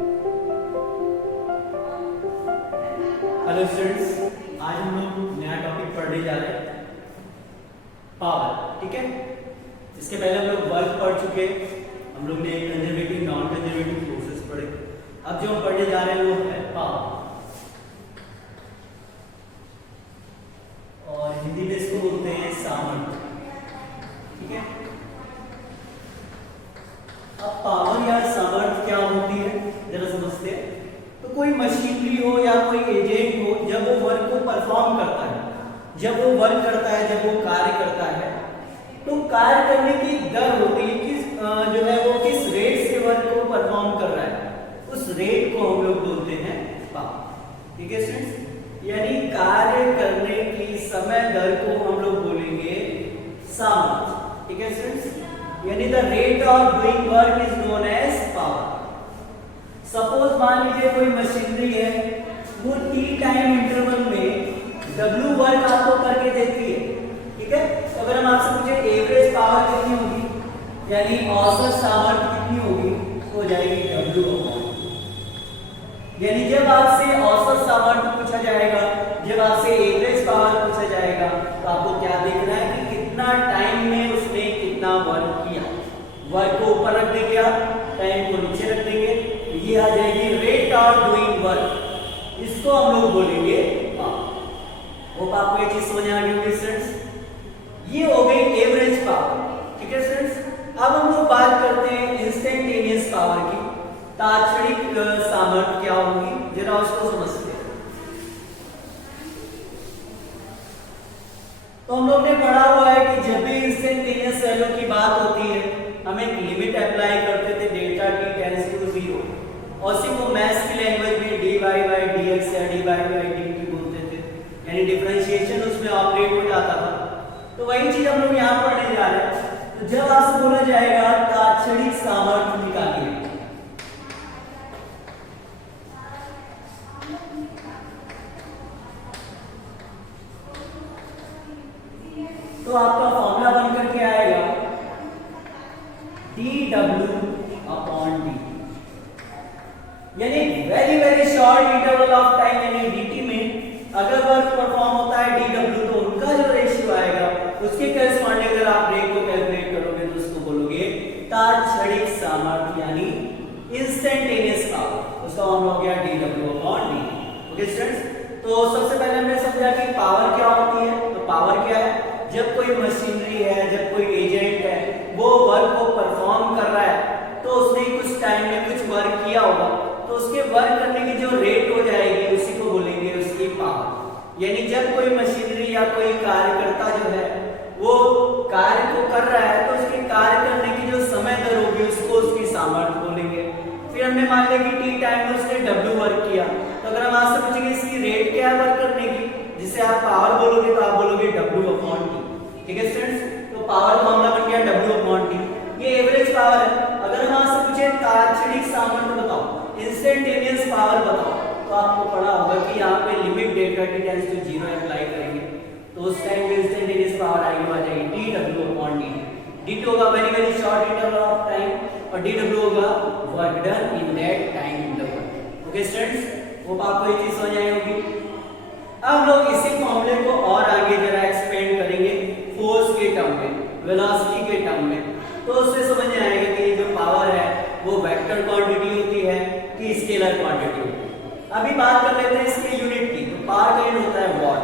Hello students, आज हम लोग नया टॉपिक पढ़ने जा रहे हैं, पावर। ठीक है, इसके पहले हम लोग वर्क पढ़ चुके, हम लोग ने कंजर्वेटिव नॉन कंजर्वेटिव फोर्सेस पढ़े। अब जो हम पढ़ने जा रहे हैं वो है पावर, और हिंदी में इसको बोलते हैं सामर्थ्य। ठीक है, अब पावर या सामर्थ्य क्या होती है जरा समझते हैं। तो कोई मशीनरी हो या कोई एजेंट हो, जब वो वर्क को परफॉर्म करता है, जब वो वर्क करता है, जब वो कार्य करता है, तो कार्य करने की दर होती है किस जो है वो किस रेट से वर्क को परफॉर्म कर रहा है, उस रेट को हम लोग बोलते हैं पावर। ठीक है स्टूडेंट्स, यानी कार्य करने की समय दर को हम लोग बोलेंगे सामर्थ्य। ठीक है स्टूडेंट्स, यानी the rate of doing work is known as power. Suppose मान लीजिए कोई मशीनरी है, वो टी टाइम इंटरवल में W वर्क आपको करके देती है। ठीक है, तो अगर हम आपसे पूछे एवरेज पावर कितनी होगी, यानी औसत सामर्थ्य कितनी होगी, तो हो जाएगी W। यानी जब आपसे औसत सामर्थ्य पूछा जाएगा, जब आपसे एवरेज पावर पूछा जाएगा, तो आपको क्या देखना है कि कितना टाइम में उसने कितना वर्क किया। वर्क को ऊपर रख देंगे आप, टाइम को नीचे रख देंगे, ये आ जाएगी रेट ऑफ डूइंग वर्क। इसको हम लोग बोलेंगे पावर। होप आपको ये चीज समझ आ गई होगी स्टूडेंट्स। ये हो गई एवरेज पावर। ठीक है स्टूडेंट्स, अब हम लोग बात करते हैं इंस्टेंटेनियस पावर की। तात्क्षणिक सामर्थ्य क्या होगी, जरा उसको समझते हैं। तो हम लोग ने पढ़ा हुआ है कि जब भी इंस्टेंटेनियस वैल्यू की बात होती है, हम एक लिमिट अप्लाई करते थे, डेल्टा टी टेंड्स टू 0, और उसी को मैथ्स की लैंग्वेज में dy बाय dx या dy बाय dt बोलते थे, यानी डिफरेंशिएशन उसमें ऑपरेट हो जाता था। तो वही चीज हम लोग यहाँ पढ़ने जा रहे हैं। तो जब आपसे बोला जाएगा तात्क्षणिक सामर्थ्य निकालिए, तो आपका फॉर्मूला बनकर के आएगा dW/d, यानी very short interval of time, यानी dt में अगर वर्क परफॉर्म होता है dW, तो उनका जो रेशियो आएगा उसके करेस्पॉन्डिंग अगर आप रेट को कैलकुलेट करोगे तो उसको बोलोगे तात्क्षणिक सामर्थ्य, यानी इंस्टेंटेनियस पावर। उसका फॉर्मूला हो गया dW/d। ओके स्टूडेंट्स, तो सबसे पहले हमने समझा कि पावर क्या होती है। तो पावर क्या है, जब कोई मशीनरी है, जब कोई एजेंट है, वो वर्क को परफॉर्म कर रहा है, तो उसने कुछ टाइम में कुछ वर्क किया होगा, तो उसके वर्क करने की जो रेट हो जाएगी उसी को बोलेंगे उसकी पावर। यानी जब कोई मशीनरी या कोई कार्यकर्ता जो है वो कार्य को कर रहा है, तो उसके कार्य करने की जो समय दर होगी उसको उसकी सामर्थ्य बोलेंगे। फिर हमने मान लिया कि टी टाइम में उसने W वर्क किया, तो अगर हम आपसे पूछेंगे इसकी रेट क्या है वर्क करने की, जिसे आप पावर बोलोगे, तो आप बोलोगे W/t। ठीक है स्टूडेंट्स, तो पावर फॉर्मूला बन गया W/t। ये एवरेज पावर है। अगर हम आपसे पूछे तात्क्षणिक सामर्थ्य बताओ, इंस्टेंटेनियस पावर बताओ, तो आपको पढ़ा होगा कि यहाँ पे limit delta T tends to 0 apply करेंगे, तो उस टाइम पे इंस्टेंटेनियस पावर आएगी, आ जाएगी dW/d। dt होगा very short interval of time, और dW होगा work done in that time interval. Okay students, hope आपको ये चीज समझ आई होगी। अब लोग इसी फॉर्मूले को और आगे जरा एक्सपेंड करेंगे फोर्स के टर्म में, वेलोसिटी के टर्म में, तो उससे समझ में आएगा कि जो पावर है वो वेक्टर क्वांटिटी होती है कि स्केलर क्वांटिटी होती है। अभी बात कर लेते हैं इसके यूनिट की। तो पावर का यूनिट होता है वॉट,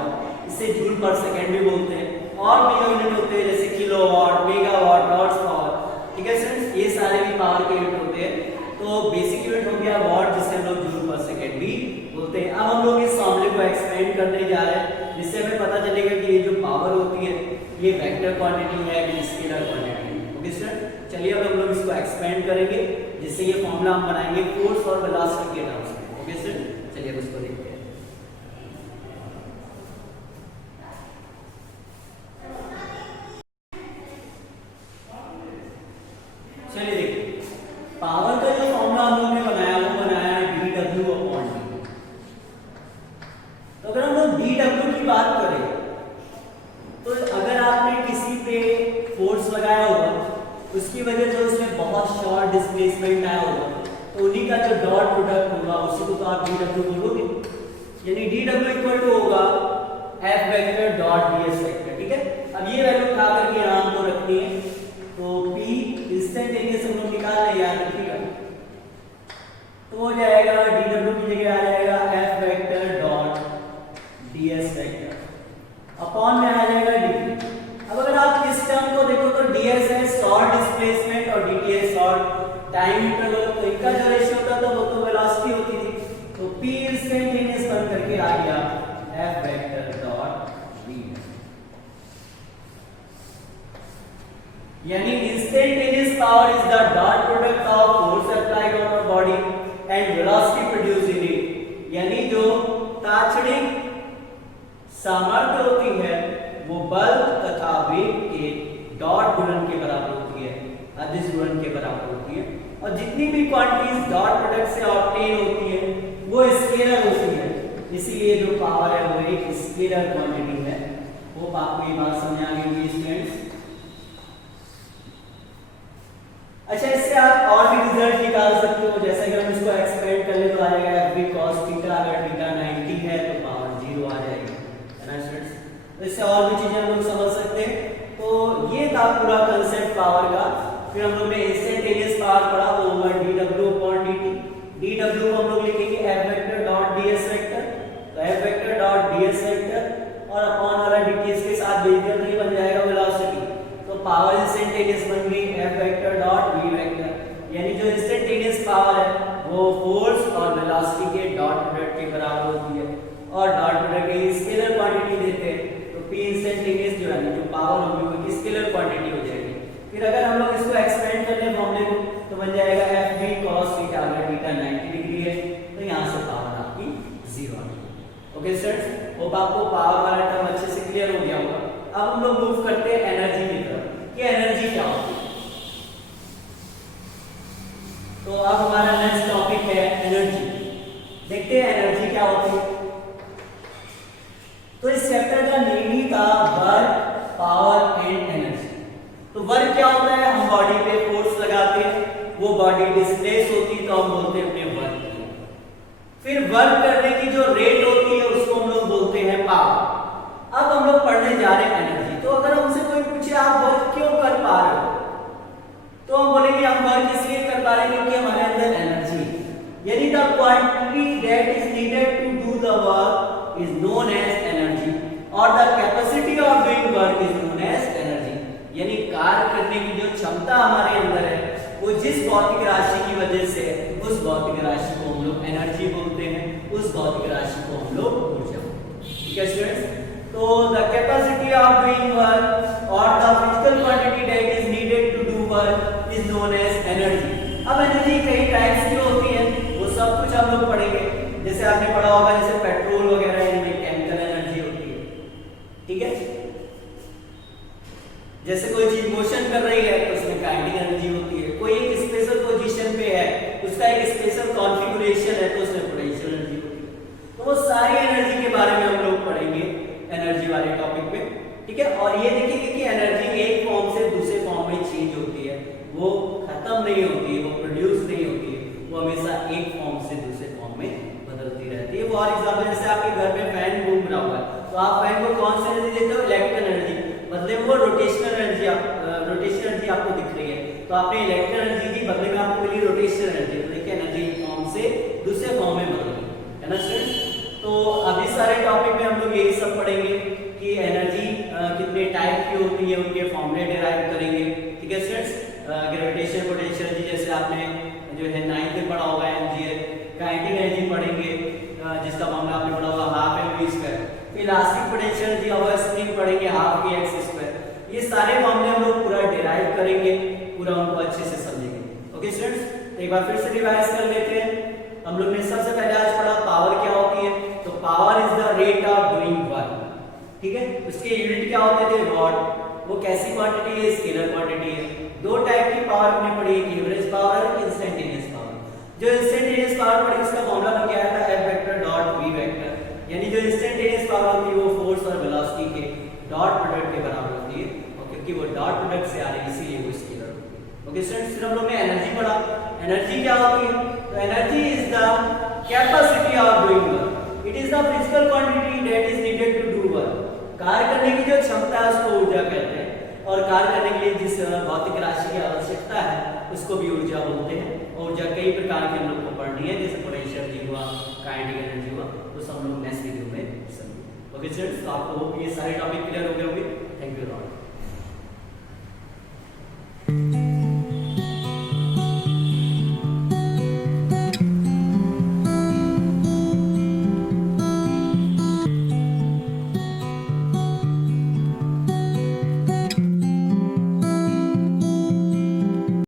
इसे जूल पर सेकंड भी बोलते हैं, और भी यूनिट होते हैं जैसे किलोवाट, मेगावाट, हॉर्स पावर। ठीक है स्टूडेंट्स, ये सारे भी पावर के यूनिट होते हैं। तो बेसिक यूनिट हो गया वॉट, जिसे हम लोग जूल पर सेकंड भी बोलते हैं। अब हम लोग इस फॉर्मूले को एक्सपेंड करने जा रहे हैं, जिससे हमें पता चलेगा कि ये जो पावर होती है ये वेक्टर क्वांटिटी है कि स्केलर क्वांटिटी है। ओके स्टूडेंट, चलिए अब हम लोग इसको एक्सपेंड करेंगे, जिससे ये फॉर्मूला हम बनाएंगे फोर्स और वेलोसिटी के टर्म्स में। ओके स्टूडेंट, चलिए अब इसको देखते हैं। चलिए देखिए, पावर का जो फॉर्मूला हम लोग ने बनाया वो बनाया dW/d। तो अगर हम लोग dW की बात करें, तो अगर आपने किसी पे फोर्स लगाया होगा, उसकी वजह से उसमें बहुत शॉर्ट डिस्प्लेसमेंट आया होगा, तो उन्हीं का जो डॉट प्रोडक्ट होगा उसी को तो आप dw बोलोगे, यानी dw इक्वल टू होगा f vector dot ds vector. ठीक है, अब ये वैल्यू उठा करके यहाँ हमको रखनी है, तो p इंस्टेंटेनियस हम लोग निकाल लें, याद रखिएगा, तो हो जाएगा dw की जगह आ जाएगा f vector dot ds vector upon में आ जाएगा dt। अब अगर आप इस टर्म को देखो तो ds है शॉर्ट डिस्प्लेसमेंट और dt है शॉर्ट टाइम इंटरवल, तो इनका जो रेशियो होता था वो तो वेलोसिटी होती थी, तो p इंस्टेंटेनियस बन करके आ गया f वेक्टर डॉट v, यानी instantaneous power is the dot product of force applied on a body and velocity produced in it, यानी जो तात्क्षणिक सामर्थ्य होती है वो बल तथा वेग के डॉट गुणन के बराबर होती है, अदिश गुणन के बराबर होती है, और जितनी भी क्वांटिटीज डॉट प्रोडक्ट से ऑब्टेन होती है वो स्केलर होती है, इसीलिए जो पावर है वो एक स्केलर क्वांटिटी है। होप आपको ये बात समझ आ गई होगी स्टूडेंट्स। अच्छा, इससे आप और भी रिजल्ट निकाल सकते हो, जैसे कि हम इसको एक्सपेंड कर ले तो आ जाएगा f cos थीटा, अगर थीटा 90 है तो पावर 0 आ जाएगी, है ना स्टूडेंट्स। तो इससे और भी चीजें हम लोग समझ सकते हैं। तो ये था पूरा कंसेप्ट पावर का। फिर हम लोग ने इंस्टेंटेनियस पावर पढ़ा, वो होगा dw अपॉन dt। dw को हम लोग लिखेंगे f vector dot ds vector, तो f vector dot ds vector और अपॉन वाला dt इसके साथ भेज दिया तो ये बन जाएगा वेलोसिटी, तो पावर इंस्टेंटेनियस बन गई f vector dot v vector, यानी जो इंस्टेंटेनियस पावर है वो फोर्स और वेलोसिटी के डॉट प्रोडक्ट के बराबर होती है, और डॉट प्रोडक्ट की स्केलर क्वांटिटी देते हैं तो p इंस्टेंटेनियस जो है जो पावर होगी वो स्केलर क्वांटिटी हो जाएगी। फिर अगर हम लोग इसको एक्सपेंड कर ले फॉर्मूले को तो बन जाएगा f cos थीटा, अगर थीटा 90 डिग्री है तो यहाँ से पावर आपकी 0 आ गई। ओके स्टूडेंट्स, होप आपको पावर वाला टर्म अच्छे से क्लियर हो गया होगा। अब हम लोग मूव करते हैं एनर्जी की तरफ कि एनर्जी क्या होती है। तो अब हमारा नेक्स्ट टॉपिक है एनर्जी। देखते हैं एनर्जी क्या होती है। तो इस चैप्टर का नेम ही था वर्क, पावर एंड एनर्जी। तो वर्क क्या होता है, हम बॉडी पे फोर्स लगाते हैं, वो बॉडी डिस्प्लेस होती तो हम बोलते हैं अपने वर्क की। फिर वर्क करने की जो रेट होती है उसको हम लोग बोलते हैं पावर। अब हम लोग पढ़ने जा रहे हैं एनर्जी। तो अगर हमसे कोई पूछे आप वर्क क्यों कर पा रहे हो, तो हम बोलेंगे हम वर्क इसलिए कर पा रहे हैं क्योंकि हमारे अंदर एनर्जी, यानी the quantity that is needed to do the work is known as energy, और the capacity of doing work is known as energy, यानी कार्य करने की जो क्षमता हमारे अंदर है वो जिस भौतिक राशि की वजह से उस भौतिक राशि को हम लोग एनर्जी बोलते हैं, उस भौतिक राशि को हम लोग ऊर्जा। ठीक है स्टूडेंट्स, तो the capacity of doing work और the physical quantity that is needed to do work is known as energy. अब एनर्जी कई टाइप्स की होती है, वो सब कुछ हम लोग पढ़ेंगे। जैसे आपने पढ़ा होगा जैसे पेट्रोल वगैरह इनमें केमिकल एनर्जी होती है, ठीक है। जैसे कोई चीज मोशन कर रही है तो उसमें काइनेटिक एनर्जी होती है, कोई एक स्पेशल पोजीशन पे है उसका एक स्पेशल कॉन्फ़िगरेशन है तो उसमें पोटेंशियल एनर्जी होती है। तो वो सारी एनर्जी के बारे में हम लोग पढ़ेंगे एनर्जी वाले टॉपिक पे, ठीक है। और ये देखेंगे कि एनर्जी एक फॉर्म से दूसरे फॉर्म में चेंज होती है, वो खत्म नहीं होती है, वो प्रोड्यूस नहीं होती है, वो हमेशा एक फॉर्म से दूसरे फॉर्म में बदलती रहती है। फॉर एग्जांपल जैसे आपके घर में फैन घूम रहा हुआ है तो आप फैन को कौन सी एनर्जी देते हो, इलेक्ट्रिकल एनर्जी, बदले में वो रोटेशनल एनर्जी आपको दिख रही है तो आपने इलेक्ट्रिकल एनर्जी दी, बदले में आपको मिली रोटेशनल एनर्जी। तो देखिए एनर्जी एक फॉर्म से दूसरे फॉर्म में बदल गई, है ना स्टूडेंट्स। तो अभी सारे टॉपिक में हम लोग यही सब पढ़ेंगे कि एनर्जी कितने टाइप की होती है, उनके फॉर्मूले डिराइव करेंगे, ठीक है स्टूडेंट्स। ग्रेविटेशन पोटेंशियल एनर्जी जैसे आपने जो है 9th में पढ़ा होगा एमजीएल, काइनेटिक एनर्जी पढ़ेंगे जिसका फॉर्मूला आपने पढ़ा होगा हाफ mv स्क्वायर, फिर इलास्टिक पोटेंशियल एनर्जी और स्प्रिंग पढ़ेंगे हाफ kx स्क्वायर। ये सारे फॉर्मूले हम लोग पूरा डिराइव करेंगे, पूरा उनको अच्छे से समझेंगे। ओके स्टूडेंट्स, एक बार फिर से रिवाइज कर लेते हैं। हम लोग ने सबसे पहले आज पढ़ा पावर क्या होती है, तो power is the rate of doing work, ठीक है। उसके यूनिट क्या होते थे, वॉट। वो कैसी क्वांटिटी है, स्केलर क्वांटिटी है। दो टाइप की पावर हमने पढ़ी, एक एवरेज पावर और इंस्टेंटेनियस पावर। जो इंस्टेंटेनियस पावर पढ़ी उसका फॉर्मूला बन गया था F vector dot V vector, यानी जो इंस्टेंटेनियस पावर होती है वो फोर्स और वेलोसिटी के डॉट प्रोडक्ट के बराबर होती है, और क्योंकि वो डॉट प्रोडक्ट से आ रही है इसीलिए वो स्केलर होती है। ओके स्टूडेंट्स, फिर हम लोग ने एनर्जी पढ़ा। एनर्जी क्या होती है? तो energy is the capacity of doing work, it is the physical quantity that is needed to do work. कार्य करने की जो क्षमता है उसको ऊर्जा कहते हैं, और कार्य करने के लिए जिस भौतिक राशि की आवश्यकता है उसको भी ऊर्जा बोलते हैं। ऊर्जा कई प्रकार की हम लोग को पढ़नी है, जैसे पोटेंशियल एनर्जी हुआ, काइनेटिक एनर्जी हुआ, तो सब लोग नेक्स्ट वीडियो में समझेंगे। ओके स्टूडेंट्स, आपको ये सारे टॉपिक क्लियर हो गए होंगे। Thank you lot.